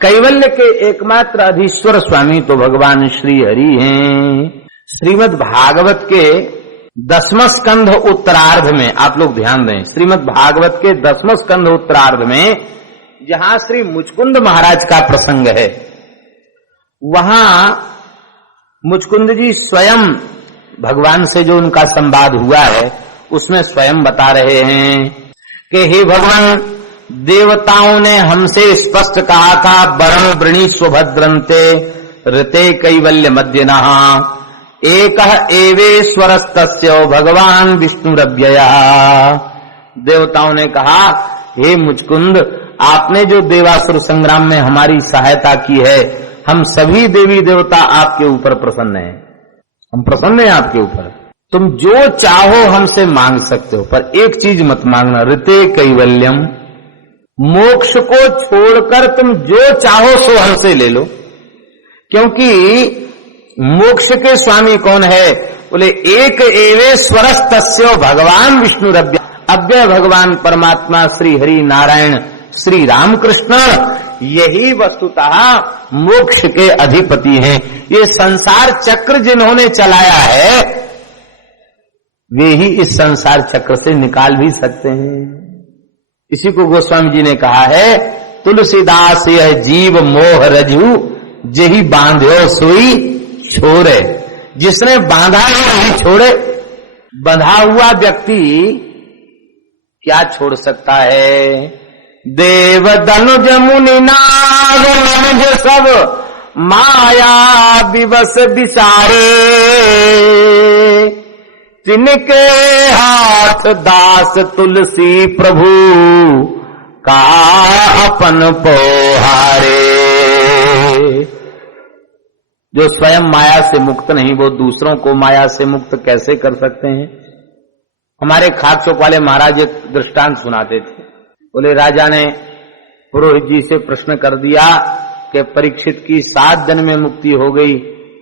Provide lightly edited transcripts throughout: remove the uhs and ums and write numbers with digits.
कैवल्य के एकमात्र अधीश्वर स्वामी तो भगवान श्री हरि हैं। श्रीमद् भागवत के 10वें स्कंध उत्तरार्ध में आप लोग ध्यान दें, श्रीमद् भागवत के 10वें स्कंध उत्तरार्ध में जहां श्री मुचकुंद महाराज का प्रसंग है, वहां मुचकुंद जी स्वयं भगवान से जो उनका संवाद हुआ है उसमें स्वयं बता रहे हैं कि हे भगवान, देवताओं ने हमसे स्पष्ट कहा था वरण वृणी स्वभद्रंते ऋते कैवल्य मध्यनः एकः एवेश्वरस्तस्य भगवान विष्णुरव्ययः। देवताओं ने कहा, हे मुचकुंद, आपने जो देवासुर संग्राम में हमारी सहायता की है, हम सभी देवी देवता आपके ऊपर प्रसन्न हैं। हम प्रसन्न हैं आपके ऊपर। तुम जो चाहो हमसे मांग सकते हो, पर एक चीज मत मांगना, ऋते कैवल्यम, मोक्ष को छोड़कर तुम जो चाहो सो हमसे ले लो। क्योंकि मोक्ष के स्वामी कौन है? बोले एक एवेश्वरस्तस्य भगवान विष्णुरव्यय, अव्यय भगवान परमात्मा श्री हरि नारायण श्री रामकृष्ण, यही वस्तुतः मोक्ष के अधिपति हैं। ये संसार चक्र जिन्होंने चलाया है वे ही इस संसार चक्र से निकाल भी सकते हैं। इसी को गोस्वामी जी ने कहा है, तुलसीदास यह जीव मोह रजू जेहि बांध्यो सोई छोड़े। जिसने बांधा है वही छोड़े। बंधा हुआ व्यक्ति क्या छोड़ सकता है? देव दनुज मुनि नाग मनुज सब माया विवश विसारे, तिनके हाथ दास तुलसी प्रभु का अपन पोहारे। जो स्वयं माया से मुक्त नहीं, वो दूसरों को माया से मुक्त कैसे कर सकते हैं? हमारे खाक चौक वाले महाराज एक दृष्टांत सुनाते थे। बोले, राजा ने पुरोहित जी से प्रश्न कर दिया कि परीक्षित की 7 दिन में मुक्ति हो गई,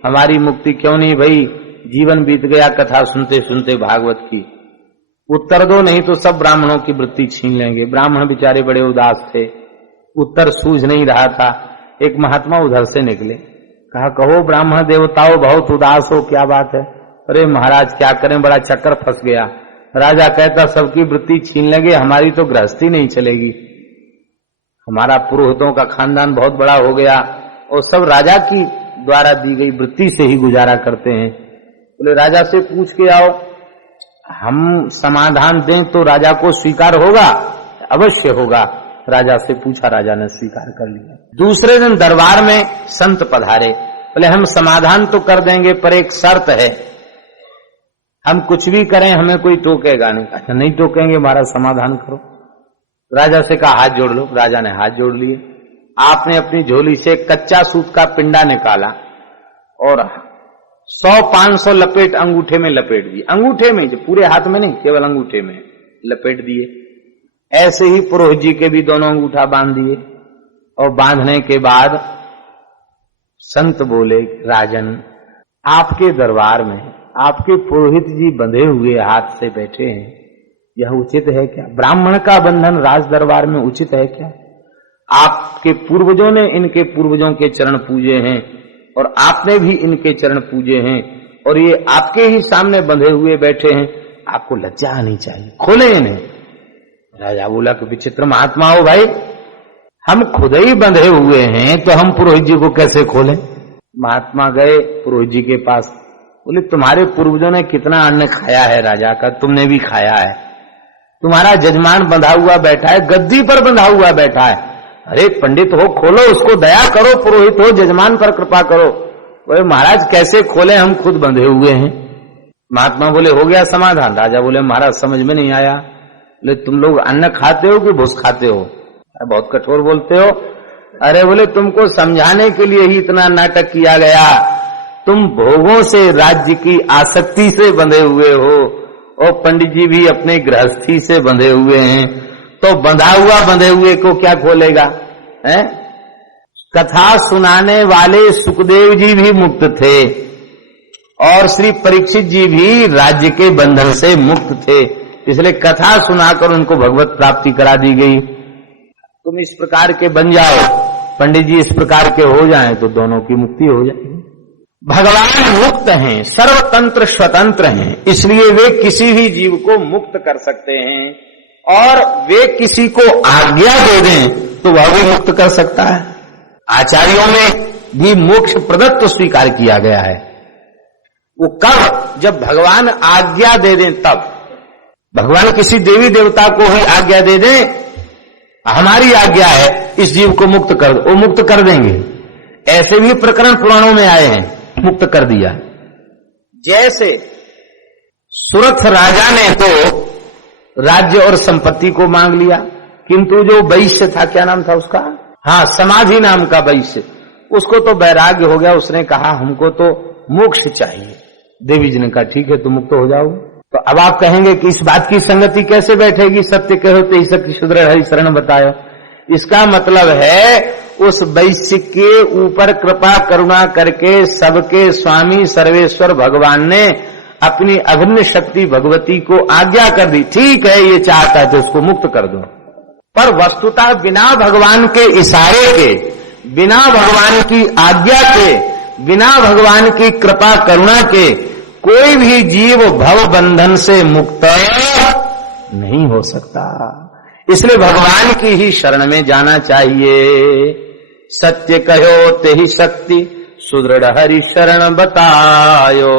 हमारी मुक्ति क्यों नहीं भई? जीवन बीत गया कथा सुनते सुनते भागवत की। उत्तर दो, नहीं तो सब ब्राह्मणों की वृत्ति छीन लेंगे। ब्राह्मण बेचारे बड़े उदास थे, उत्तर सूझ नहीं रहा था। एक महात्मा उधर से निकले, कहा, कहो ब्राह्मण देवताओं, बहुत उदास हो, क्या बात है? अरे महाराज क्या करें, बड़ा चक्कर फंस गया। राजा कहता, सबकी वृत्ति छीन लेंगे, हमारी तो गृहस्थी नहीं चलेगी। हमारा पुरोहितों का खानदान बहुत बड़ा हो गया और सब राजा की द्वारा दी गई वृत्ति से ही गुजारा करते हैं। बोले, राजा से पूछ के आओ, हम समाधान दें तो राजा को स्वीकार होगा? अवश्य होगा। राजा से पूछा, राजा ने स्वीकार कर लिया। दूसरे दिन दरबार में संत पधारे। बोले, हम समाधान तो कर देंगे पर एक शर्त है, हम कुछ भी करें हमें कोई टोकेगा नहीं। अच्छा, नहीं टोकेंगे, हमारा समाधान करो। राजा से कहा, हाथ जोड़ लो। राजा ने हाथ जोड़ लिए। आपने अपनी झोली से कच्चा सूत का पिंडा निकाला और 100-500 लपेट अंगूठे में लपेट दिए। अंगूठे में, जो पूरे हाथ में नहीं, केवल अंगूठे में लपेट दिए। ऐसे ही पुरोहित जी के भी दोनों अंगूठा बांध दिए। और बांधने के बाद संत बोले, राजन, आपके दरबार में आपके पुरोहित जी बंधे हुए हाथ से बैठे हैं, यह उचित है क्या? ब्राह्मण का बंधन राज दरबार में उचित है क्या? आपके पूर्वजों ने इनके पूर्वजों के चरण पूजे हैं और आपने भी इनके चरण पूजे हैं और ये आपके ही सामने बंधे हुए बैठे हैं, आपको लज्जा आनी चाहिए, खोले इन्हें। राजा बोला कि विचित्र महात्मा हो भाई, हम खुद ही बंधे हुए हैं तो हम पुरोहित जी को कैसे खोलें? महात्मा गए पुरोहित जी के पास। बोले, तुम्हारे पूर्वजों ने कितना अन्न खाया है राजा का, तुमने भी खाया है। तुम्हारा जजमान बंधा हुआ बैठा है, गद्दी पर बंधा हुआ बैठा है। अरे पंडित हो, खोलो उसको, दया करो, पुरोहित हो, जजमान पर कृपा करो। बोले, महाराज कैसे खोले, हम खुद बंधे हुए हैं। महात्मा बोले, हो गया समाधान? राजा बोले, महाराज समझ में नहीं आया। बोले, तुम लोग अन्न खाते हो कि भूस खाते हो? बहुत कठोर बोलते हो। अरे बोले, तुमको समझाने के लिए ही इतना नाटक किया गया। तुम भोगों से, राज्य की आसक्ति से बंधे हुए हो और पंडित जी भी अपने गृहस्थी से बंधे हुए हैं, तो बंधा हुआ बंधे हुए को क्या खोलेगा? है? कथा सुनाने वाले सुखदेव जी भी मुक्त थे और श्री परीक्षित जी भी राज्य के बंधन से मुक्त थे, इसलिए कथा सुनाकर उनको भगवत प्राप्ति करा दी गई। तुम इस प्रकार के बन जाओ पंडित जी इस प्रकार के हो जाएं तो दोनों की मुक्ति हो जाएगी। भगवान मुक्त हैं, सर्वतंत्र स्वतंत्र हैं, इसलिए वे किसी भी जीव को मुक्त कर सकते हैं और वे किसी को आज्ञा दे दें तो वह भी मुक्त कर सकता है। आचार्यों में भी मोक्ष प्रदत्त स्वीकार किया गया है। वो कब? जब भगवान आज्ञा दे दें तब। भगवान किसी देवी देवता को ही आज्ञा दे दें, हमारी आज्ञा है इस जीव को मुक्त कर दो, वो मुक्त कर देंगे। ऐसे भी प्रकरण पुराणों में आए हैं, मुक्त कर दिया। जैसे सुरथ राजा ने तो राज्य और संपत्ति को मांग लिया, किंतु जो वैश्य था, क्या नाम था उसका? हाँ, समाधि नाम का वैश्य, उसको तो वैराग्य हो गया। उसने कहा हमको तो मोक्ष चाहिए। देवी जी ने कहा ठीक है, तुम मुक्त हो जाओ। तो अब आप कहेंगे कि इस बात की संगति कैसे बैठेगी? सत्य कहो तो सत्य सुदृढ़ हरि शरण बतायो। इसका मतलब है उस वैश्य के ऊपर कृपा करुणा करके सबके स्वामी सर्वेश्वर भगवान ने अपनी अभिन्न शक्ति भगवती को आज्ञा कर दी। ठीक है, ये चाहता है तो उसको मुक्त कर दो। पर वस्तुतः बिना भगवान के इशारे के, बिना भगवान की आज्ञा के, बिना भगवान की कृपा करुणा के कोई भी जीव भव बंधन से मुक्त नहीं हो सकता। इसलिए भगवान की ही शरण में जाना चाहिए। सत्य कहो ते ही शक्ति सुदृढ़ हरि शरण बतायो।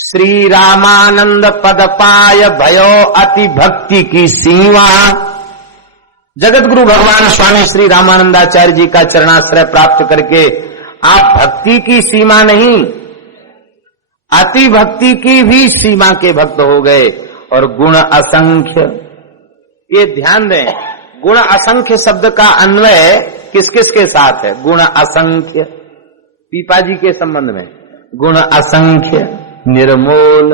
श्री रामानंद पद पाय भयो अति भक्ति की सीमा। जगत गुरु भगवान स्वामी श्री रामानंदाचार्य जी का चरणाश्रय प्राप्त करके आप भक्ति की सीमा नहीं, अति भक्ति की भी सीमा के भक्त हो गए। और गुण असंख्य, ये ध्यान दें, गुण असंख्य शब्द का अन्वय किस किस के साथ है? गुण असंख्य, पीपा जी के संबंध में। गुण असंख्य, निर्मूल,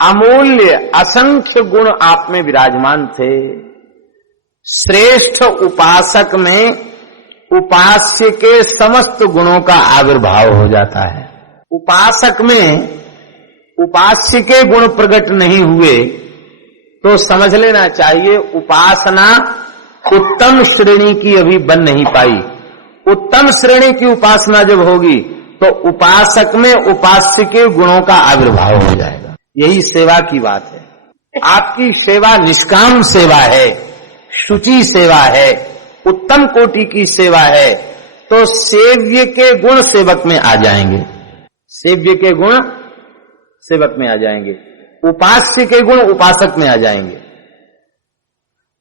अमूल्य, असंख्य गुण आप में विराजमान थे। श्रेष्ठ उपासक में उपास्य के समस्त गुणों का आविर्भाव हो जाता है। उपासक में उपास्य के गुण प्रकट नहीं हुए तो समझ लेना चाहिए उपासना उत्तम श्रेणी की अभी बन नहीं पाई। उत्तम श्रेणी की उपासना जब होगी तो उपासक में उपास्य के गुणों का आविर्भाव हो जाएगा। यही सेवा की बात है। आपकी सेवा निष्काम सेवा है, शुचि सेवा है, उत्तम कोटि की सेवा है, तो सेव्य के गुण सेवक में आ जाएंगे। सेव्य के गुण सेवक में आ जाएंगे, उपास्य के गुण उपासक में आ जाएंगे।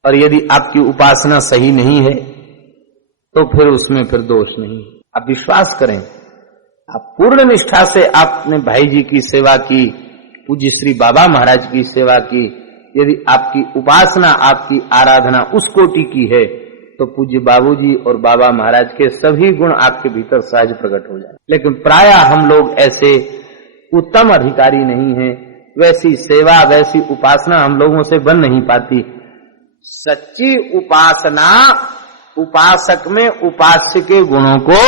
और यदि आपकी उपासना सही नहीं है तो फिर उसमें फिर दोष नहीं। आप विश्वास करें, आप पूर्ण निष्ठा से आपने भाई जी की सेवा की, पूज्य श्री बाबा महाराज की सेवा की, यदि आपकी उपासना, आपकी आराधना उस कोटि की है तो पूज्य बाबूजी और बाबा महाराज के सभी गुण आपके भीतर सहज प्रकट हो जाए। लेकिन प्रायः हम लोग ऐसे उत्तम अधिकारी नहीं हैं, वैसी सेवा, वैसी उपासना हम लोगों से बन नहीं पाती। सच्ची उपासना उपासक में उपास्य के गुणों को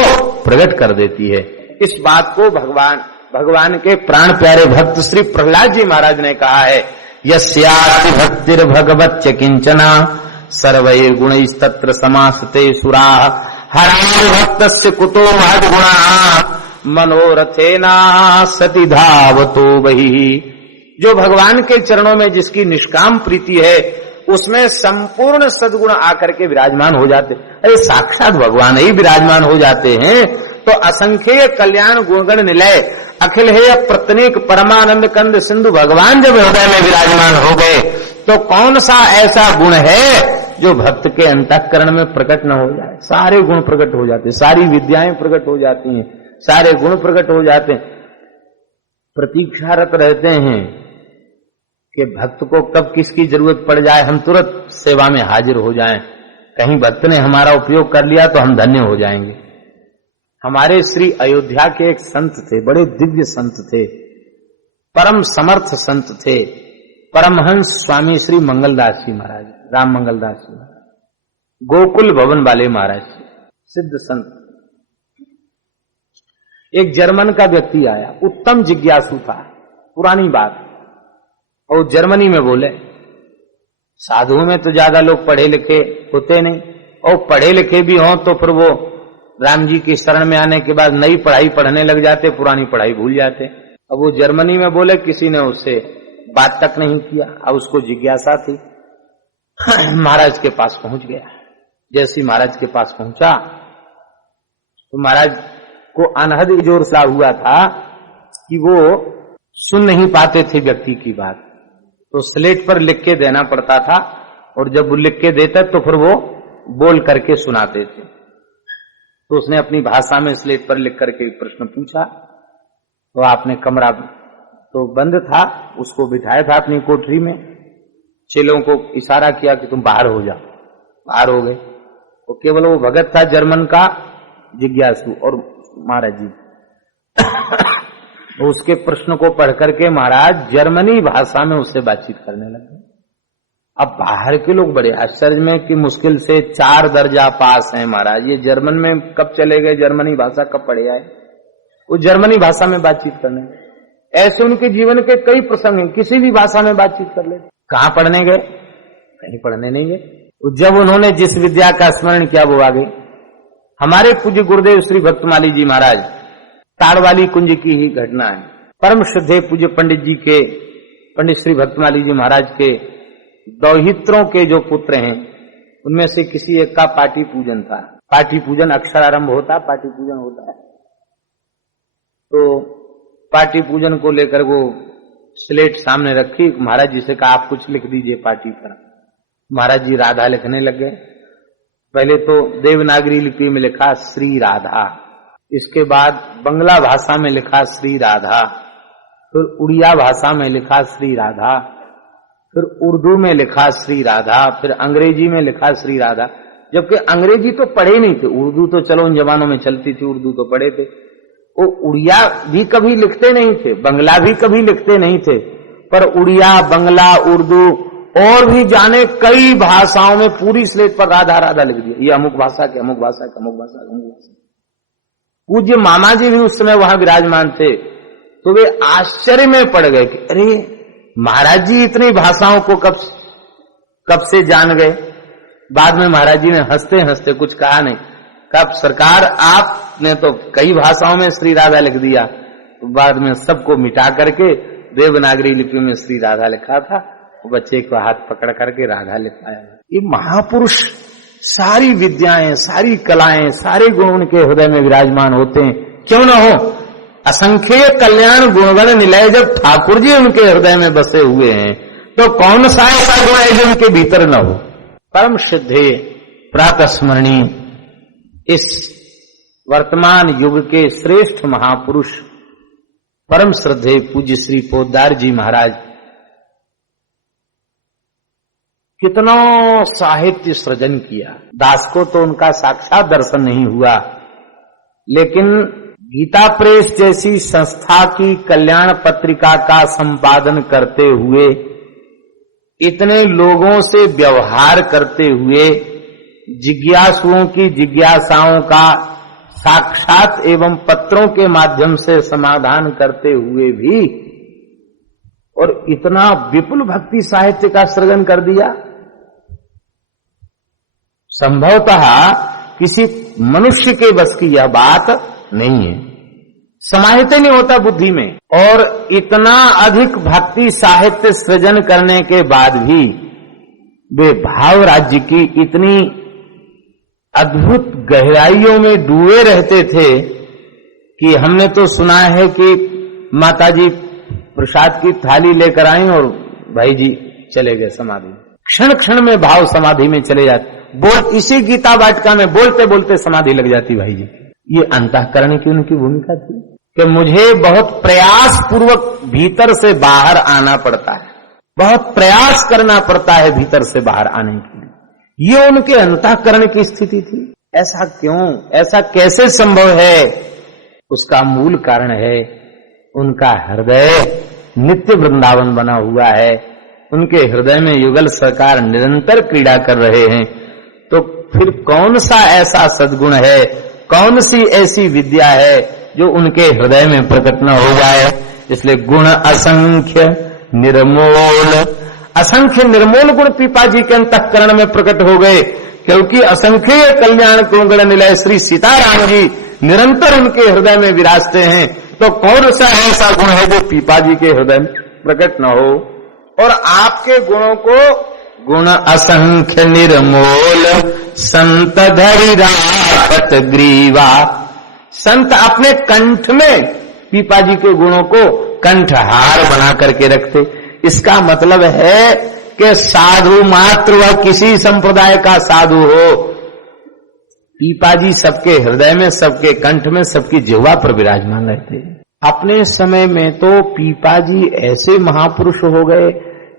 प्रकट कर देती है। इस बात को भगवान के प्राण प्यारे भक्त श्री प्रहलाद जी महाराज ने कहा है, यस्याति भक्तिर भगवच्च किंचना सर्वैर् गुणैस्तत्र समासते सुराः हरामि भक्तस्य कुतो महद्गुणाः मनोरथेना सति धावतो बहिः। जो भगवान के चरणों में जिसकी निष्काम प्रीति है उसमें संपूर्ण सद्गुण आकर के विराजमान हो जाते। अरे साक्षात भगवान ही विराजमान हो जाते हैं तो असंख्य कल्याण गुणगण निलय अखिल हेय प्रत्यनेक परमानंद कंद सिंधु भगवान जब हृदय में विराजमान हो गए तो कौन सा ऐसा गुण है जो भक्त के अंतःकरण में प्रकट न हो जाए? सारे गुण प्रकट हो जाते, सारी विद्याएं प्रकट हो जाती हैं, सारे गुण प्रकट हो जाते हैं। प्रतीक्षारत रहते हैं कि भक्त को कब किसकी जरूरत पड़ जाए, हम तुरंत सेवा में हाजिर हो जाएं। कहीं भक्त ने हमारा उपयोग कर लिया तो हम धन्य हो जाएंगे। हमारे श्री अयोध्या के एक संत थे, बड़े दिव्य संत थे, परम समर्थ संत थे, परमहंस स्वामी श्री मंगलदास जी महाराज, राम मंगलदास जी महाराज, गोकुल भवन वाले महाराज, सिद्ध संत। एक जर्मन का व्यक्ति आया, उत्तम जिज्ञासु था, पुरानी बात, और जर्मनी में बोले। साधुओं में तो ज्यादा लोग पढ़े लिखे होते नहीं, और पढ़े लिखे भी हों तो फिर वो राम जी की शरण में आने के बाद नई पढ़ाई पढ़ने लग जाते, पुरानी पढ़ाई भूल जाते। अब वो जर्मनी में बोले, किसी ने उससे बात तक नहीं किया। अब उसको जिज्ञासा थी, महाराज के पास पहुंच गया। जैसे महाराज के पास पहुंचा तो महाराज को अनहद जोर हुआ था कि वो सुन नहीं पाते थे व्यक्ति की बात, तो स्लेट पर लिख के देना पड़ता था, और जब वो लिख के देते तो फिर वो बोल करके सुनाते थे। तो उसने अपनी भाषा में स्लेट पर लिख करके प्रश्न पूछा। तो आपने कमरा तो बंद था, उसको बिठाया था अपनी कोठरी में, चेलों को इशारा किया कि तुम बाहर हो जाओ। बाहर हो गए। तो केवल वो भगत था जर्मन का, जिज्ञासु, और महाराज जी। तो उसके प्रश्न को पढ़ करके महाराज जर्मनी भाषा में उससे बातचीत करने लगे। अब बाहर के लोग बड़े आश्चर्य में कि मुश्किल से 4 दर्जा पास हैं महाराज, ये जर्मन में कब चले गए, जर्मनी भाषा कब पढ़े आए, वो जर्मनी भाषा में बातचीत करने। ऐसे उनके जीवन के कई प्रसंग हैं, किसी भी भाषा में बातचीत कर ले। कहाँ पढ़ने गए? कहीं पढ़ने नहीं गए। जब उन्होंने जिस विद्या का स्मरण किया वो आ गई। हमारे पूज्य गुरुदेव श्री भक्तमाली जी महाराज, ताड़वाली कुंज की ही घटना है। परम श्रद्धेय पूज्य पंडित जी के, पंडित श्री भक्तमाली जी महाराज के दौहित्रों के जो पुत्र हैं, उनमें से किसी एक का पाटी पूजन था। पाटी पूजन अक्षर आरंभ होता, पाटी पूजन होता है। तो पाटी पूजन को लेकर वो स्लेट सामने रखी, महाराज जी से कहा आप कुछ लिख दीजिए पाटी पर। महाराज जी राधा लिखने लग गए। पहले तो देवनागरी लिपि में लिखा श्री राधा, इसके बाद बंगला भाषा में लिखा श्री राधा, फिर उड़िया भाषा में लिखा श्री राधा, फिर उर्दू में लिखा श्री राधा, फिर अंग्रेजी में लिखा श्री राधा। जबकि अंग्रेजी तो पढ़े नहीं थे, उर्दू तो चलो उन जमानों में चलती थी, उर्दू तो पढ़े थे। वो उड़िया भी कभी लिखते नहीं थे, बंगला भी कभी लिखते नहीं थे, पर उड़िया, बंगला, उर्दू और भी जाने कई भाषाओं में पूरी स्लेट पर राधा राधा लिख दिया। ये अमुक भाषा के अमुक भाषा के अमुक भाषा के अमुक भाषा। पूज्य मामा जी भी उस समय वहां विराजमान थे, तो वे आश्चर्य में पड़ गए कि अरे महाराज जी इतनी भाषाओं को कब से जान गए। बाद में महाराज जी ने हंसते हंसते कुछ कहा नहीं, कब सरकार आपने तो कई भाषाओं में श्री राधा लिख दिया। तो बाद में सबको मिटा करके देवनागरी लिपि में श्री राधा लिखा था, वो बच्चे को हाथ पकड़ करके राधा लिखाया। ये महापुरुष सारी विद्याएं, सारी कलाएं, सारे गुण उनके हृदय में विराजमान होते हैं। क्यों ना हो, असंख्य कल्याण गुणगण निलय जब ठाकुर जी उनके हृदय में बसे हुए हैं, तो कौन सा ऐसा गुण है जो उनके भीतर न हो। परम श्रद्धेय प्रातः स्मरणीय इस वर्तमान युग के श्रेष्ठ महापुरुष परम श्रद्धेय पूज्य श्री पोद्दार जी महाराज, कितना साहित्य सृजन किया। दास को तो उनका साक्षात दर्शन नहीं हुआ, लेकिन गीता प्रेस जैसी संस्था की कल्याण पत्रिका का संपादन करते हुए, इतने लोगों से व्यवहार करते हुए, जिज्ञासुओं की जिज्ञासाओं का साक्षात एवं पत्रों के माध्यम से समाधान करते हुए भी, और इतना विपुल भक्ति साहित्य का सृजन कर दिया। संभवतः किसी मनुष्य के बस की यह बात नहीं है, समाहित नहीं होता बुद्धि में। और इतना अधिक भक्ति साहित्य सृजन करने के बाद भी वे भाव राज्य की इतनी अद्भुत गहराइयों में डूबे रहते थे कि हमने तो सुना है कि माताजी प्रसाद की थाली लेकर आई और भाई जी चले गए समाधि, क्षण क्षण में भाव समाधि में चले जाते। इसी गीता वाटिका में बोलते बोलते समाधि लग जाती भाई जी। ये अंतःकरण की उनकी भूमिका थी कि मुझे बहुत प्रयास पूर्वक भीतर से बाहर आना पड़ता है, बहुत प्रयास करना पड़ता है भीतर से बाहर आने के लिए। ये उनके अंतःकरण की स्थिति थी। ऐसा क्यों, ऐसा कैसे संभव है? उसका मूल कारण है उनका हृदय नित्य वृंदावन बना हुआ है। उनके हृदय में युगल सरकार निरंतर क्रीड़ा कर रहे हैं। तो फिर कौन सा ऐसा सद्गुण है, कौन सी ऐसी विद्या है जो उनके हृदय में प्रकट न हो जाए? इसलिए गुण असंख्य निर्मोल, असंख्य निर्मोल गुण पीपा जी के अंतःकरण में प्रकट हो गए। क्योंकि असंख्य कल्याण गुण निलय श्री सीताराम जी निरंतर उनके हृदय में विराजते हैं। तो कौन सा ऐसा गुण है जो पीपा जी के हृदय में प्रकट न हो? और आपके गुणों को गुण असंख्य निर्मोल संत धरि राखत ग्रीवा, संत अपने कंठ में पीपा जी के गुणों को कंठहार बना करके रखते। इसका मतलब है कि साधु मात्र व किसी संप्रदाय का साधु हो, पीपा जी सबके हृदय में, सबके कंठ में, सबकी जिह्वा पर विराजमान रहते। अपने समय में तो पीपा जी ऐसे महापुरुष हो गए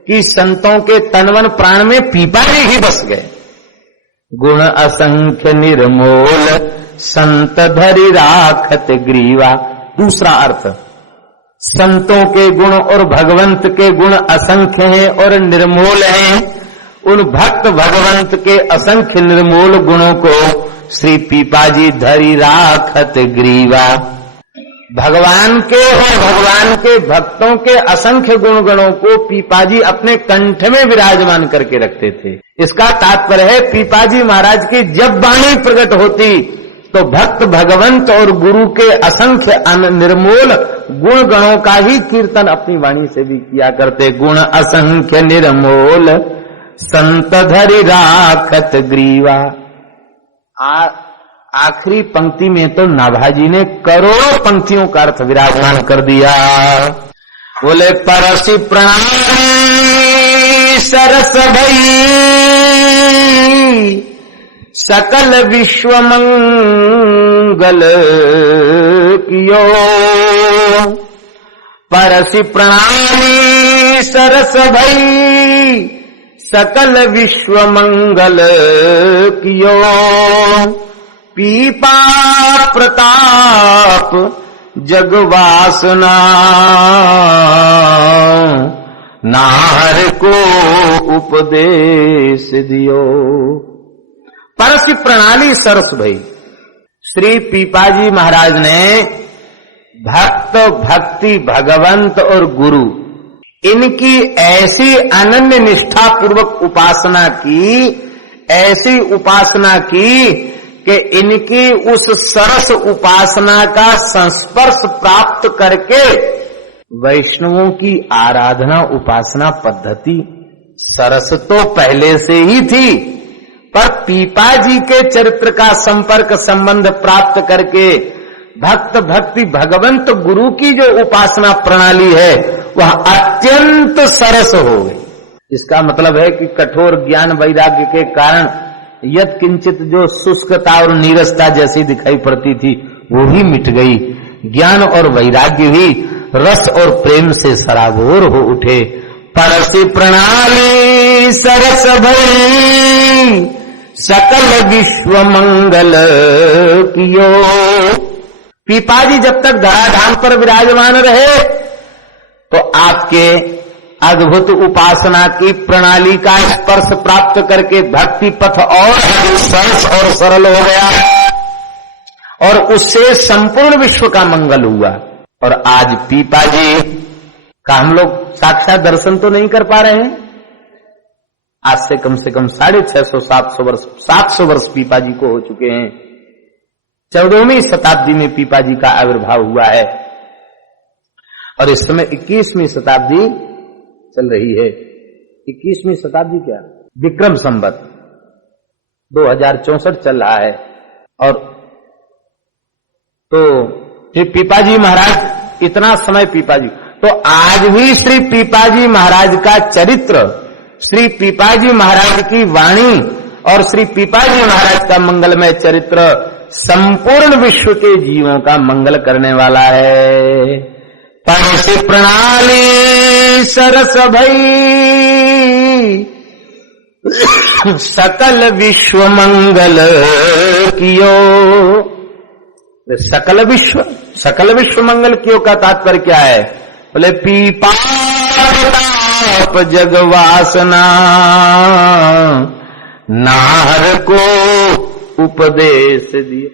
कि संतों के तनवन प्राण में पीपा जी ही बस गए। गुण असंख्य निर्मोल संत धरि राखत ग्रीवा। दूसरा अर्थ, संतों के गुण और भगवंत के गुण असंख्य हैं और निर्मोल हैं। उन भक्त भगवंत के असंख्य निर्मोल गुणों को श्री पीपा जी धरि राखत ग्रीवा। भगवान के और भगवान के भक्तों के असंख्य गुण गणों को पीपा जी अपने कंठ में विराजमान करके रखते थे। इसका तात्पर्य है पीपा जी महाराज की जब वाणी प्रकट होती तो भक्त भगवंत और गुरु के असंख्य निर्मोल गुण गणों का ही कीर्तन अपनी वाणी से भी किया करते। गुण असंख्य निर्मोल संत धरि राखत ग्रीवा। आखिरी पंक्ति में तो नाभाजी ने करोड़ों पंक्तियों का अर्थ विराजमान कर दिया। बोले परसि प्रणामी सरस भई सकल विश्व मंगल कियो। परसि प्रणामी सरस भई सकल विश्व मंगल कियो। पीपा प्रताप जगवासना नाहर को उपदेश दियो। परसि प्रणाली सरस भई। श्री पीपाजी महाराज ने भक्त भक्ति भगवंत और गुरु इनकी ऐसी अनन्य निष्ठा पूर्वक उपासना की, ऐसी उपासना की कि इनकी उस सरस उपासना का संस्पर्श प्राप्त करके वैष्णवों की आराधना उपासना पद्धति सरस तो पहले से ही थी, पर पीपा जी के चरित्र का संपर्क संबंध प्राप्त करके भक्त भक्ति भगवंत गुरु की जो उपासना प्रणाली है वह अत्यंत सरस हो गई। इसका मतलब है कि कठोर ज्ञान वैराग्य के कारण यद किंचित जो शुष्कता और नीरसता जैसी दिखाई पड़ती थी वो भी मिट गई। ज्ञान और वैराग्य भी रस और प्रेम से सराबोर हो उठे। परसि प्रणाली सरस भई सकल विश्व मंगल कियो। पीपाजी जब तक धराधाम पर विराजमान रहे तो आपके अद्भुत उपासना की प्रणाली का स्पर्श प्राप्त करके भक्ति पथ और सरस और सरल हो गया और उससे संपूर्ण विश्व का मंगल हुआ। और आज पीपाजी का हम लोग साक्षात दर्शन तो नहीं कर पा रहे हैं। आज से कम 700 वर्ष पीपाजी को हो चुके हैं। 14वीं शताब्दी में पीपाजी का आविर्भाव हुआ है और इस समय 21वीं शताब्दी चल रही है। 21वीं शताब्दी क्या, विक्रम संवत 2064 चल रहा है। और तो श्री पीपाजी महाराज, इतना समय पीपाजी, तो आज भी श्री पीपाजी महाराज का चरित्र, श्री पीपाजी महाराज की वाणी और श्री पीपाजी महाराज का मंगलमय चरित्र संपूर्ण विश्व के जीवों का मंगल करने वाला है। परसि प्रणाली सरस भई सकल विश्व मंगल कियो। सकल विश्व मंगल कियो का तात्पर्य क्या है? बोले पीपा प्रताप जगवासना नाहर को उपदेश दिए।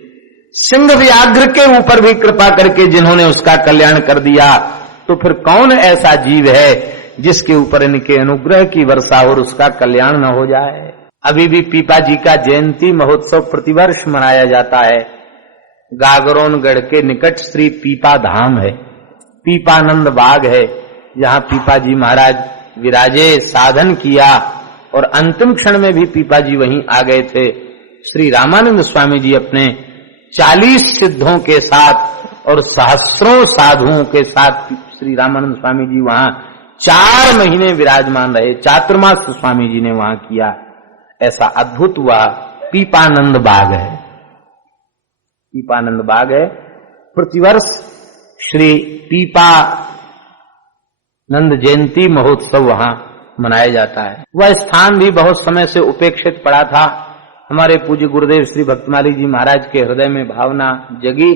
सिंह व्याघ्र के ऊपर भी कृपा करके जिन्होंने उसका कल्याण कर दिया, तो फिर कौन ऐसा जीव है जिसके ऊपर इनके अनुग्रह की वर्षा और उसका कल्याण न हो जाए। अभी भी पीपा जी का जयंती महोत्सव प्रतिवर्ष मनाया जाता है। गागरोनगढ़ के निकट श्री पीपा धाम है, पीपानंद बाग है, जहां पीपा जी महाराज विराजे, साधन किया और अंतिम क्षण में भी पीपा जी वहीं आ गए थे। श्री रामानंद स्वामी जी अपने 40 सिद्धों के साथ और सहस्रों साधुओं के साथ श्री रामानंद स्वामी जी वहां 4 महीने विराजमान रहे। चातुर्मास स्वामी जी ने वहां किया। ऐसा अद्भुत हुआ। पीपानंद बाग है, पीपानंद बाग है। प्रतिवर्ष श्री पीपानंद जयंती महोत्सव वहां मनाया जाता है। वह स्थान भी बहुत समय से उपेक्षित पड़ा था। हमारे पूज्य गुरुदेव श्री भक्तमाली जी महाराज के हृदय में भावना जगी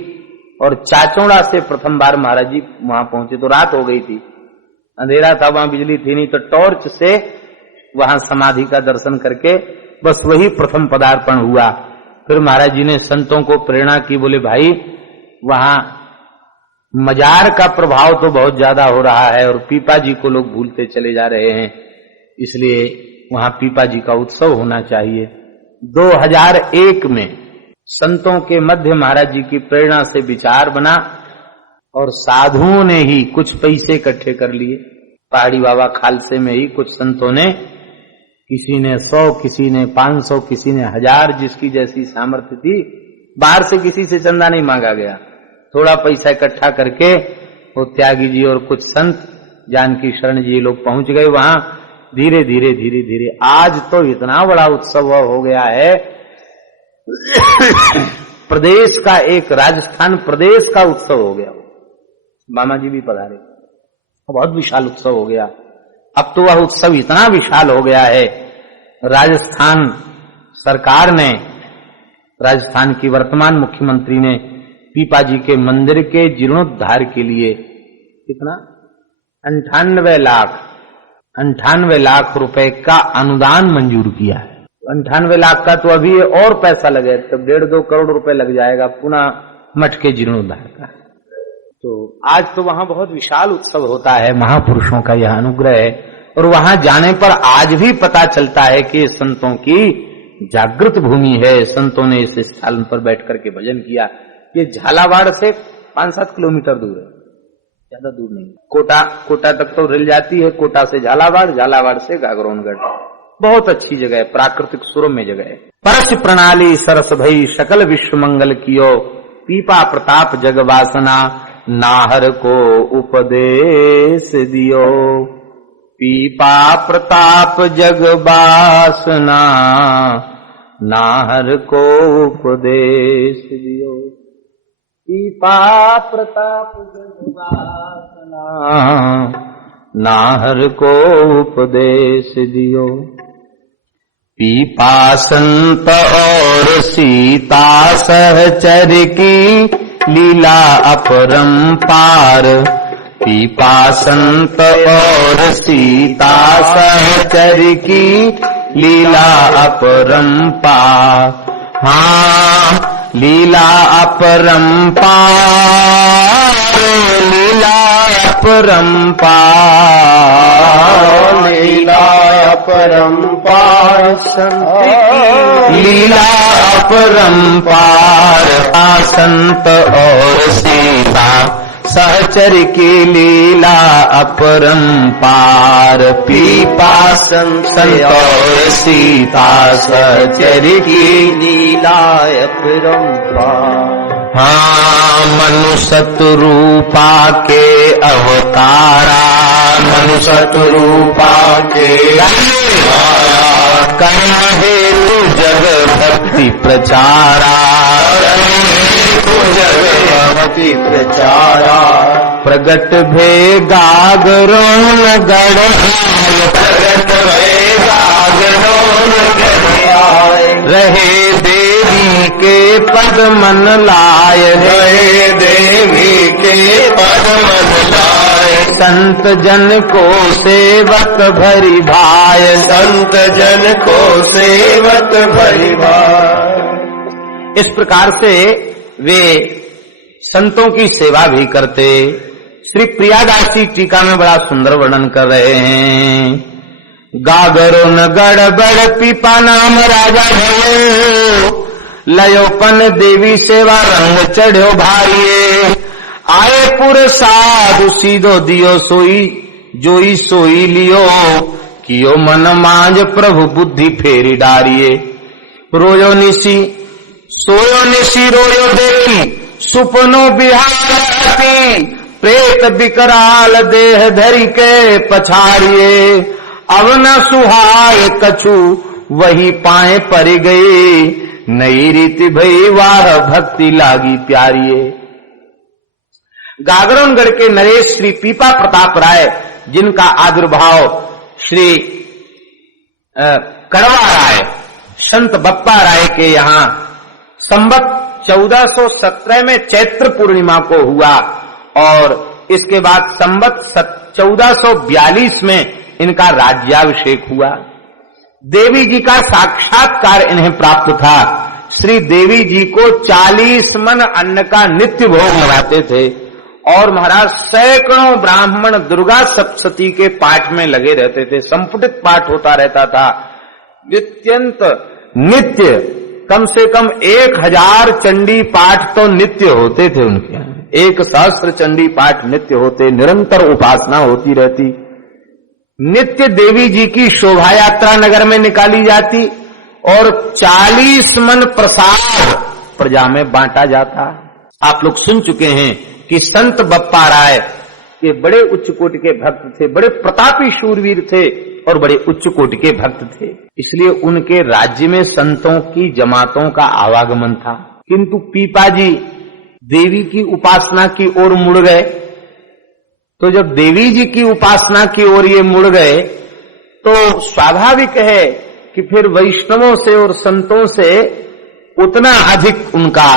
और चाचौड़ा से प्रथम बार महाराज जी वहां पहुंचे तो रात हो गई थी, अंधेरा था, वहां बिजली थी नहीं, तो टॉर्च से वहां समाधि का दर्शन करके बस वही प्रथम पदार्पण हुआ। फिर महाराज जी ने संतों को प्रेरणा की, बोले भाई वहां मजार का प्रभाव तो बहुत ज्यादा हो रहा है और पीपा जी को लोग भूलते चले जा रहे हैं, इसलिए वहां पीपा जी का उत्सव होना चाहिए। 2001 में संतों के मध्य महाराज जी की प्रेरणा से विचार बना और साधुओं ने ही कुछ पैसे इकट्ठे कर लिए। पहाड़ी बाबा खालसे में ही कुछ संतों ने, किसी ने 100, किसी ने 500, किसी ने 1000, जिसकी जैसी सामर्थ्य थी। बाहर से किसी से चंदा नहीं मांगा गया। थोड़ा पैसा इकट्ठा करके वो त्यागी जी और कुछ संत, जानकी शरण जी लोग पहुंच गए वहां। धीरे धीरे धीरे धीरे आज तो इतना बड़ा उत्सव हो गया है। प्रदेश का एक, राजस्थान प्रदेश का उत्सव हो गया। मामा जी भी पधारे, बहुत विशाल उत्सव हो गया। अब तो वह उत्सव इतना विशाल हो गया है, राजस्थान सरकार ने, राजस्थान की वर्तमान मुख्यमंत्री ने पीपा जी के मंदिर के जीर्णोद्धार के लिए कितना 98 लाख रुपए का अनुदान मंजूर किया है। 98 लाख का तो अभी और पैसा लगे, तब 1.5-2 करोड़ रुपए लग जाएगा पुनः मठ के जीर्णोद्धार का। तो आज तो वहां बहुत विशाल उत्सव होता है, महापुरुषों का यह अनुग्रह है। और वहां जाने पर आज भी पता चलता है कि संतों की जागृत भूमि है। संतों ने इस स्थान पर बैठ करके भजन किया। ये झालावाड़ से 5-7 किलोमीटर दूर है, ज्यादा दूर नहीं। कोटा तक तो रेल जाती है, कोटा से झालावाड़, झालावाड़ से गागरोनगढ़। बहुत अच्छी जगह है, प्राकृतिक सुरम्य जगह है। परस प्रणाली सरस भई सकल विश्व मंगल कियो, पीपा प्रताप जग वासना नाहर को उपदेश दियो। पीपा प्रताप जग वासना नाहर को उपदेश दियो। पीपा प्रताप जग वासना नाहर को उपदेश दियो। पीपा संत और सीता सहचर की लीला अपरंपार। पीपा संत और सीता सहचर की लीला अपरंपार। हाँ, लीला अपरंपार, लीला अपरंपार, लीला अपरंपार, लीला अपरंपार। संत और सीता सहचर की लीला अपरंपार। पीपा संत और सीता सहचर की लीला अपरंपार। हाँ, मनुष्य रूपा के अवतारा, मनुष्य रूपा के करना हेतु जग भक्ति प्रचारा, भक्ति प्रचारा। प्रगट भे गागरोन गढ़, प्रगट भे गागरोन गढ़। रहे देवी के पद मन लाय, रहे देवी के पद मन लाय। संत जन को सेवक भरी भाय, संत जन को सेवक भरी भाय। इस प्रकार से वे संतों की सेवा भी करते। श्री प्रियादासी टीका में बड़ा सुंदर वर्णन कर रहे हैं। गागरो न गड़बड़ पीपा नाम राजा भयो, लयोपन देवी सेवा रंग चढ़ो भाइये, आए पुर साधु सीधो दियो सोई, जोई सोई लियो, कियो मन मांझ प्रभु बुद्धि फेरी डारिये, रोयो निसी सोयो निसी रोयो देखी, सुपनो बिहारी, प्रेत बिकराल देह धरी के पछाड़िए, अब न सुहाय कछु वही पाए पर गए, नई रीति भई वाह भक्ति लागी प्यारिये। गागरोनगढ़ के नरेश श्री पीपा प्रताप राय, जिनका आविर्भाव श्री कड़वा राय संत बप्पा राय के यहाँ संवत 1417 में चैत्र पूर्णिमा को हुआ और इसके बाद संवत 1442 में इनका राज्याभिषेक हुआ। देवी जी का साक्षात्कार इन्हें प्राप्त था। श्री देवी जी को 40 मन अन्न का नित्य भोग लगाते थे और महाराज सैकड़ों ब्राह्मण दुर्गा सप्तशती के पाठ में लगे रहते थे। संपुटित पाठ होता रहता था, नित्यंत नित्य कम से कम 1000 चंडी पाठ तो नित्य होते थे उनके यहाँ। 1000 चंडी पाठ नित्य होते, निरंतर उपासना होती रहती। नित्य देवी जी की शोभा यात्रा नगर में निकाली जाती और 40 मन प्रसाद प्रजा में बांटा जाता। आप लोग सुन चुके हैं कि संत बप्पा राय ये बड़े उच्च कोटि के भक्त थे, बड़े प्रतापी शूरवीर थे और बड़े उच्च कोटि के भक्त थे। इसलिए उनके राज्य में संतों की जमातों का आवागमन था। किंतु पीपा जी देवी की उपासना की ओर मुड़ गए, तो जब देवी जी की उपासना की ओर ये मुड़ गए तो स्वाभाविक है कि फिर वैष्णवों से और संतों से उतना अधिक उनका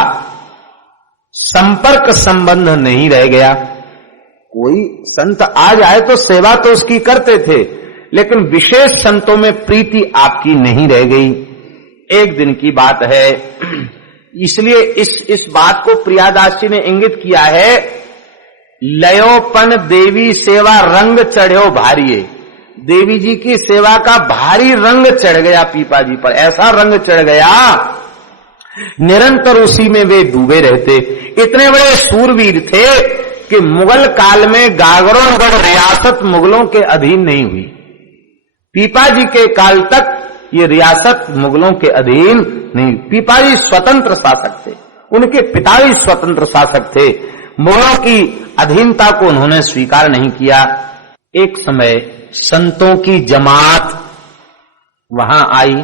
संपर्क संबंध नहीं रह गया। कोई संत आ जाए तो सेवा तो उसकी करते थे, लेकिन विशेष संतों में प्रीति आपकी नहीं रह गई। एक दिन की बात है, इसलिए इस बात को प्रियादास जी ने इंगित किया है, लयोपन देवी सेवा रंग चढ़ो भारिये। देवी जी की सेवा का भारी रंग चढ़ गया पीपा जी पर, ऐसा रंग चढ़ गया निरंतर उसी में वे डूबे रहते। इतने बड़े सूरवीर थे कि मुगल काल में गागरोनगढ़ रियासत मुगलों के अधीन नहीं हुई। पीपा जी के काल तक ये रियासत मुगलों के अधीन नहीं। पीपा जी स्वतंत्र शासक थे, उनके पिता भी स्वतंत्र शासक थे। मुगलों की अधीनता को उन्होंने स्वीकार नहीं किया। एक समय संतों की जमात वहां आई।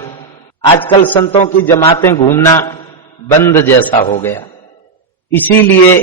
आजकल संतों की जमातें घूमना बंद जैसा हो गया, इसीलिए